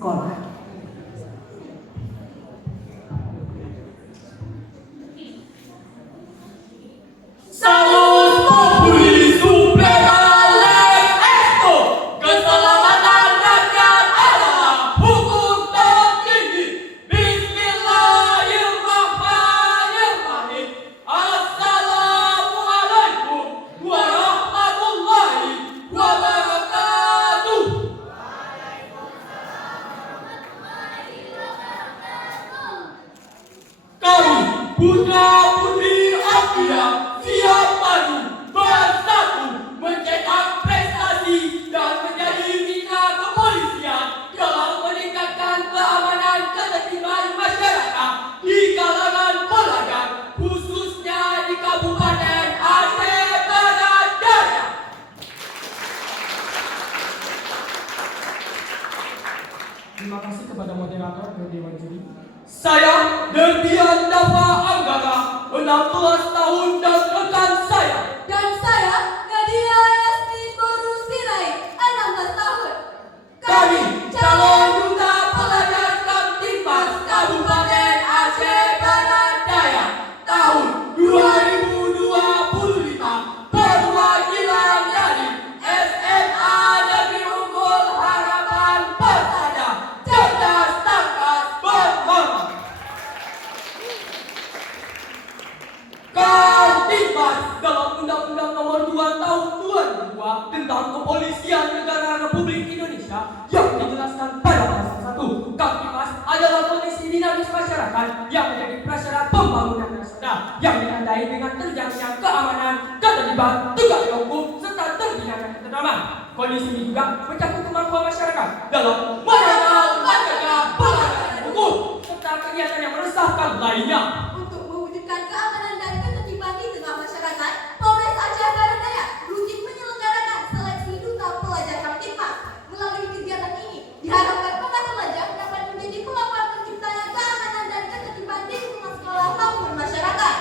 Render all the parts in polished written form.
sekolah. Salus populi suprema lex esto. Keselamatan rakyat adalah hukum tertinggi. Bismillahirrahmanirrahim. Assalamualaikum warahmatullahi wabarakatuh. Kami putra-putri Akia siap maju bersatu mencetak prestasi dan menjadi mitra kepolisian dalam meningkatkan keamanan ketertiban masyarakat di kalangan pelajar, khususnya di Kabupaten Aceh Barat Daya. Terima kasih kepada moderator dan Dewan Juri. Saya Derbian Dafa Anggara, 16 tahun dan rekan saya. Dan saya, Nadia Yasmin Boru Sirai, 16 tahun. Kami calon duta pelajar Kamtibmas Kabupaten Aceh Barat Daya tahun 2025, perwakilan dari SMA Negeri Unggul Harapan Persada, cerdas, tangkas, berhormat. Kamtibmas dalam Undang-Undang Nomor 2 Tahun 2002 tentang Kepolisian Negara Republik Indonesia yang dijelaskan pada pasal 1. Kamtibmas adalah kondisi dinamis masyarakat yang menjadi prasyarat pembangunan nasional yang ditandai dengan terjaminnya keamanan, ketertiban, tegak hukum serta terbinanya ketentraman. Kondisi ini juga mencakup kemampuan masyarakat dalam mengenal, mencegah pelanggaran hukum serta kegiatan yang meresahkan lainnya. Untuk mewujudkan keamanan dan ketertiban di tengah masyarakat, Polres Aceh Barat Daya rutin menyelenggarakan seleksi duta pelajar Kamtibmas. Melalui kegiatan ini, diharapkan para pelajar dapat menjadi pelopor terciptanya keamanan dan ketertiban di lingkungan sekolah maupun masyarakat.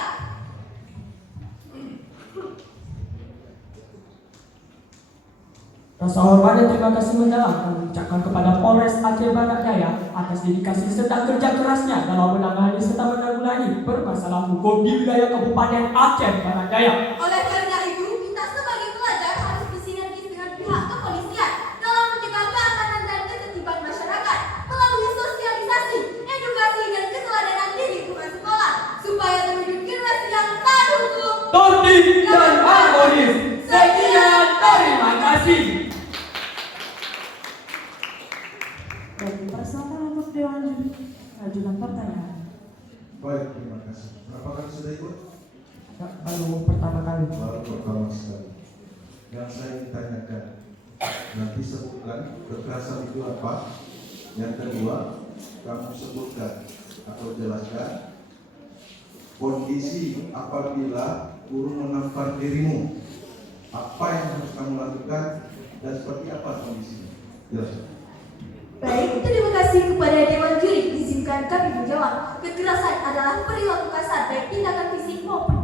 Rasa hormat dan terima kasih mendalam kami ucapkan kepada Polres Aceh Barat Daya atas dedikasi serta kerja kerasnya dalam menangani serta menanggulangi permasalahan hukum di wilayah Kabupaten Aceh Barat Daya. Oleh karena itu, kita sebagai pelajar harus bersinergis dengan pihak kepolisian dalam menjaga keamanan dan ketertiban masyarakat melalui sosialisasi, edukasi, dan keteladanan di lingkungan sekolah supaya terwujud generasi yang taat hukum. Tertib dan harmonis. Sekian, terima kasih. Dan persilakan untuk Dewan Juri mengajukan pertanyaan. Baik, terima kasih. Berapa kali sudah ikut? Baru pertama kali. Baru pertama sekali. Yang saya ingin tanyakan, nanti sebutkan kekerasan itu apa. Yang kedua, kamu sebutkan atau jelaskan kondisi apabila guru menampar dirimu. Apa yang harus kamu lakukan dan seperti apa kondisinya? Jelaskan. Baik, terima kasih kepada Dewan Juri. Izinkan kami menjawab. Kekerasan adalah perilaku kasar baik tindakan fisik maupun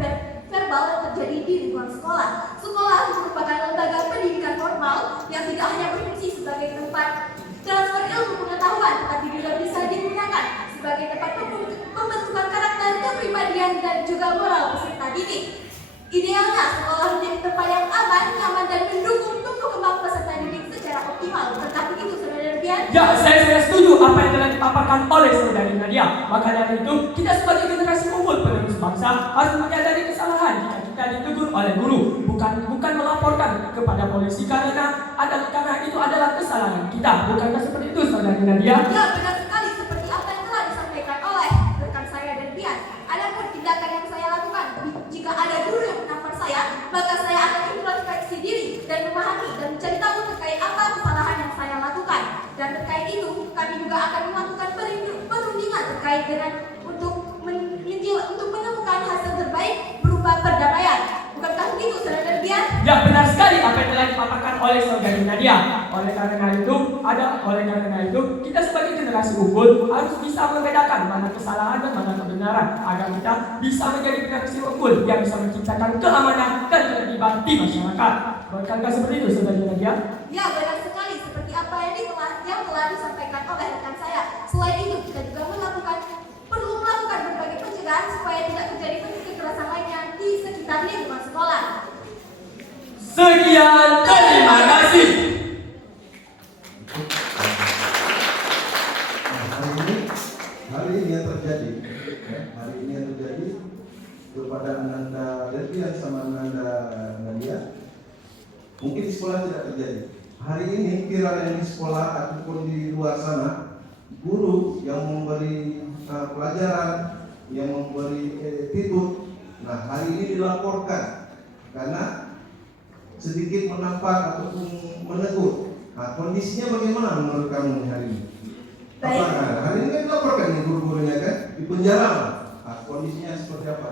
verbal yang terjadi di lingkungan sekolah. Sekolah merupakan lembaga pendidikan formal yang tidak hanya berfungsi sebagai tempat transfer ilmu pengetahuan, tetapi juga bisa digunakan sebagai tempat pembentukan karakter, kepribadian, dan juga moral peserta didik. Idealnya, sekolah menjadi tempat yang aman, nyaman, dan mendukung tumbuh kembang peserta didik secara optimal. Tetapi itu saudara Derbian. Ya, saya setuju apa yang telah dipaparkan oleh saudari Nadia. Maka dari itu, kita sebagai generasi unggul penerus bangsa harus menyadari kesalahan jika kita ditegur oleh guru, bukan melaporkan kepada polisi karena itu adalah kesalahan kita. Bukankah seperti itu, saudari Nadia? Ya, benar sekali seperti apa yang telah disampaikan oleh rekan saya Derbian. Adapun tindakan yang saya lakukan, jika ada guru yang menampar saya, maka saya akan introspeksi diri dan memahami dan mencari tahu terkait apa kesalahan yang saya lakukan. Dan terkait itu, kami juga akan melakukan perundingan terkait dengan untuk menemukan hasil terbaik berupa perdamaian. Bukankah begitu, saudara Derbian? Ya, benar sekali apa yang telah dipaparkan oleh saudari Nadia. Oleh karena itu, kita sebagai generasi unggul harus bisa membedakan mana kesalahan dan mana kebenaran agar kita bisa menjadi generasi unggul yang bisa menciptakan keamanan dan ketertiban di masyarakat. Bukankah seperti itu, saudari Nadia? Ya, benar sekali seperti apa yang telah disampaikan oleh rekan Selain itu, kita juga perlu melakukan berbagai pencegahan supaya tidak terjadi bentuk kekerasan lainnya di sekitar lingkungan sekolah. Sekian, terima kasih. Hari ini yang terjadi, kepada Ananda Delvian sama Ananda Nadia, mungkin di sekolah tidak terjadi. Hari ini viral yang di sekolah ataupun di luar sana, guru yang memberi pelajaran, yang memberi attitude. Nah, hari ini dilaporkan karena sedikit menampak ataupun menegur. Nah, kondisinya bagaimana menurut kamu hari ini? Apakah hari ini kan dilaporkan nih guru-gurunya kan di penjara? Nah, kondisinya seperti apa?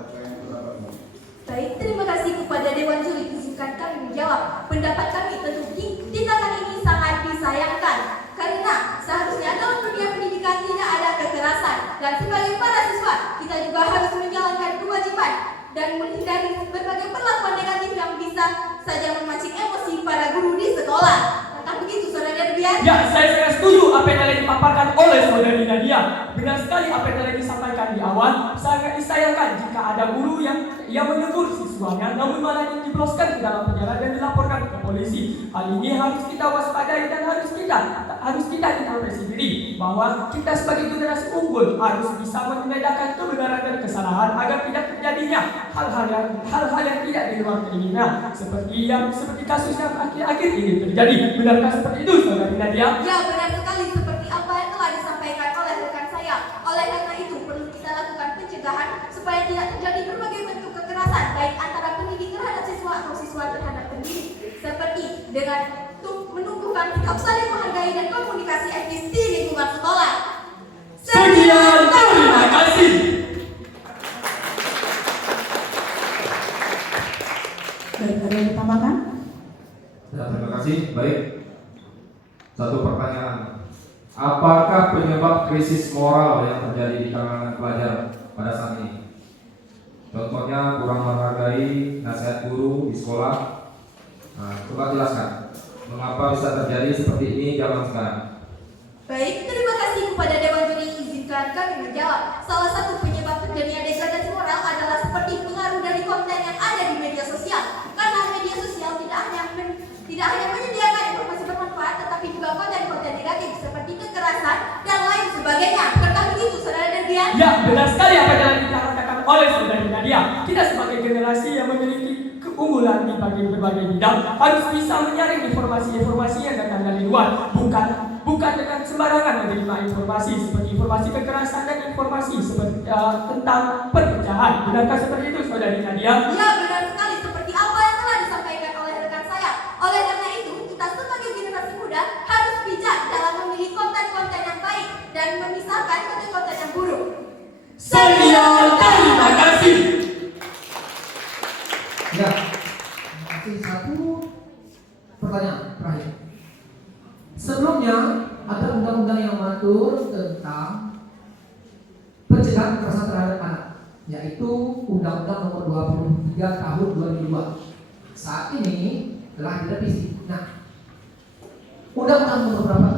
Baik, terima kasih kepada Dewan Juri. Izinkan kami menjawab. Pendapat kami tentu tindakan ini sangat disayangkan karena seharusnya dalam dunia pendidikan tidak ada kekerasan, dan sebagai para siswa kita juga harus menjalankan kewajiban dan menghindari berbagai perlakuan negatif yang bisa saja memancing emosi para guru di sekolah. Apakah begitu, Saudara Derbian? Ya, saya sangat setuju apa yang telah dipaparkan oleh saudari Nadia. Benar sekali apa yang telah disampaikan di awal. Sangat disayangkan jika ada guru yang menegur siswanya namun malah dijebloskan ke dalam penjara dan dilaporkan ke polisi. Hal ini harus kita waspadai dan harus kita introspeksi diri bahwa kita sebagai generasi unggul harus bisa membedakan kebenaran dan kesalahan agar tidak terjadinya hal-hal yang tidak di luar keinginan seperti kasus yang akhir-akhir ini terjadi. Benarkah seperti itu, saudari Nadia? Ya, benar sekali seperti apa yang telah disampaikan oleh rekan saya. Oleh karena itu perlu kita lakukan pencegahan supaya tidak terjadi berbagai bentuk kekerasan baik antara pendidik terhadap siswa atau siswa terhadap pendidik, seperti dengan menumbuhkan sikap saling menghargai dan komunikasi etis di lingkungan sekolah. Sekian, terima kasih. Baik, ada yang ditambahkan? Ya, terima kasih. Baik. Satu pertanyaan. Apakah penyebab krisis moral yang terjadi di kalangan pelajar pada saat ini? Contohnya kurang menghargai nasihat guru di sekolah. Nah, coba jelaskan mengapa bisa terjadi seperti ini zaman sekarang. Baik, terima kasih kepada Dewan Juri. Izinkan kami menjawab. Salah satu penyebab terjadinya degradasi moral adalah seperti pengaruh dari konten yang ada di media sosial. Karena media sosial tidak hanya menyediakan informasi bermanfaat, tetapi juga konten-konten negatif seperti kekerasan dan lain sebagainya. Bukankah begitu, Saudara Derbian? Ya, benar sekali apa yang telah dikatakan oleh saudari Nadia. Kita sebagai generasi yang memiliki keunggulan di berbagai bidang harus bisa menyaring informasi-informasi yang datang dari luar, bukan dengan sembarangan menerima informasi seperti informasi kekerasan dan informasi seperti tentang perpecahan. Benarkah seperti itu, saudari Nadia? Ya, benar sekali seperti apa yang telah disampaikan oleh rekan saya. Oleh karena itu, kita sebagai generasi muda harus bijak dalam memilih konten-konten yang baik dan memisahkan konten-konten yang buruk. Sekian, terima kasih. Ya, masih satu pertanyaan terakhir. Sebelumnya ada undang-undang yang mengatur tentang pencegahan kekerasan terhadap anak, yaitu Undang-Undang Nomor 23 Tahun 2002. Saat ini telah direvisi. Nah, Undang-Undang Nomor berapa